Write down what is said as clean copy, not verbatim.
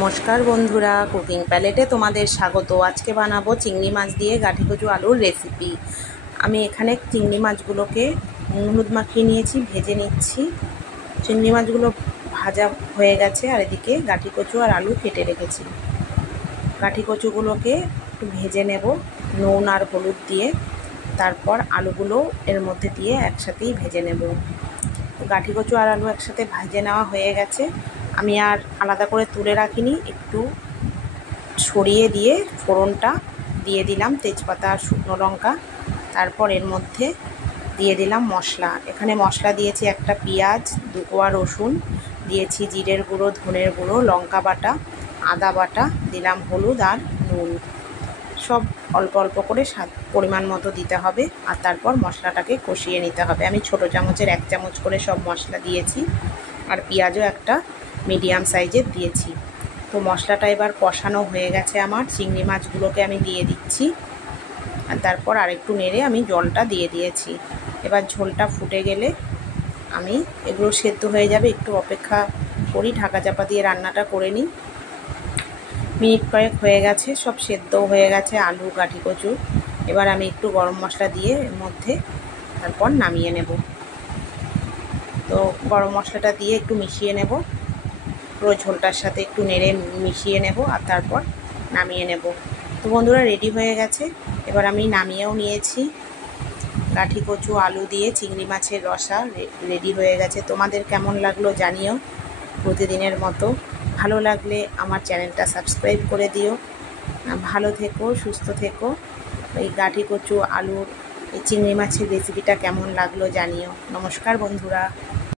नमस्कार बंधुरा कुकिंग पैलेटे तुम्हादेर स्वागत। आज के बानाबो चिंगड़ी माछ दिए गाठी कचु आलुर रेसिपि। आमी एखाने चिंगड़ी माछगुलोके हलुद माखिए निएछि, भेजे निচ্ছি। चिंगड़ी माछगुलो भाजा हये गेछे और एदिके गाठी कचु और आलू केटे रेखेछि। गाठी कचुगुलोके एकटु भेजे नेब नुन और हलुद दिए, तारपर आलूगुलो एर मध्य दिए एकसाथेई भेजे नेब। गाठी कचु और आलू एकसाथे भेजे नेওয়া হয়ে গেছে। আমি আর আলাদা করে তুলে রাখিনি, একটু ছড়িয়ে দিয়ে ফোড়নটা দিয়ে দিলাম তেজপাতা আর শুকনো লঙ্কা। তারপর এর মধ্যে দিয়ে দিলাম মশলা। এখানে মশলা দিয়েছি একটা পেঁয়াজ, 2 কোয়া রসুন, দিয়েছি জিরের গুঁড়ো, ধনের গুঁড়ো, লঙ্কা বাটা, আদা বাটা, দিলাম হলুদ আর নুন। সব অল্প অল্প করে স্বাদ পরিমাণ মতো দিতে হবে আর তারপর মশলাটাকে কষিয়ে নিতে হবে। আমি ছোটো চামচের 1 চামচ করে সব মশলা দিয়েছি আর পেঁয়াজও একটা মিডিয়াম সাইজের দিয়েছি। তো মশলাটা এবার কষানো হয়ে গেছে আমার। চিংড়ি মাছগুলোকে আমি দিয়ে দিচ্ছি আর তারপর আরেকটু নেড়ে আমি জলটা দিয়ে দিয়েছি। এবার ঝোলটা ফুটে গেলে আমি এগুলো সেদ্ধ হয়ে যাবে, একটু অপেক্ষা করি, ঢাকা চাপা দিয়ে রান্নাটা করে নিই। মিনিট কয়েক হয়ে গেছে, সব সেদ্ধ হয়ে গেছে আলু গাঠি কচু। এবার আমি একটু গরম মশলা দিয়ে এর মধ্যে তারপর নামিয়ে নেব। তো গরম মশলাটা দিয়ে একটু মিশিয়ে নেব, পুরো ঝোলটার সাথে একটু নেড়ে মিশিয়ে নেব আর তারপর নামিয়ে নেব। তো বন্ধুরা রেডি হয়ে গেছে। এবার আমি নামিয়েও নিয়েছি। গাঠি কচু আলু দিয়ে চিংড়ি মাছের রসা রেডি হয়ে গেছে। তোমাদের কেমন লাগলো জানিও। প্রতিদিনের মতো ভালো লাগলে আমার চ্যানেলটা সাবস্ক্রাইব করে দিও। ভালো থেকো, সুস্থ থেকো। এই গাঠি কচু আলুর এই চিংড়ি মাছের রেসিপিটা কেমন লাগলো জানিও। নমস্কার বন্ধুরা।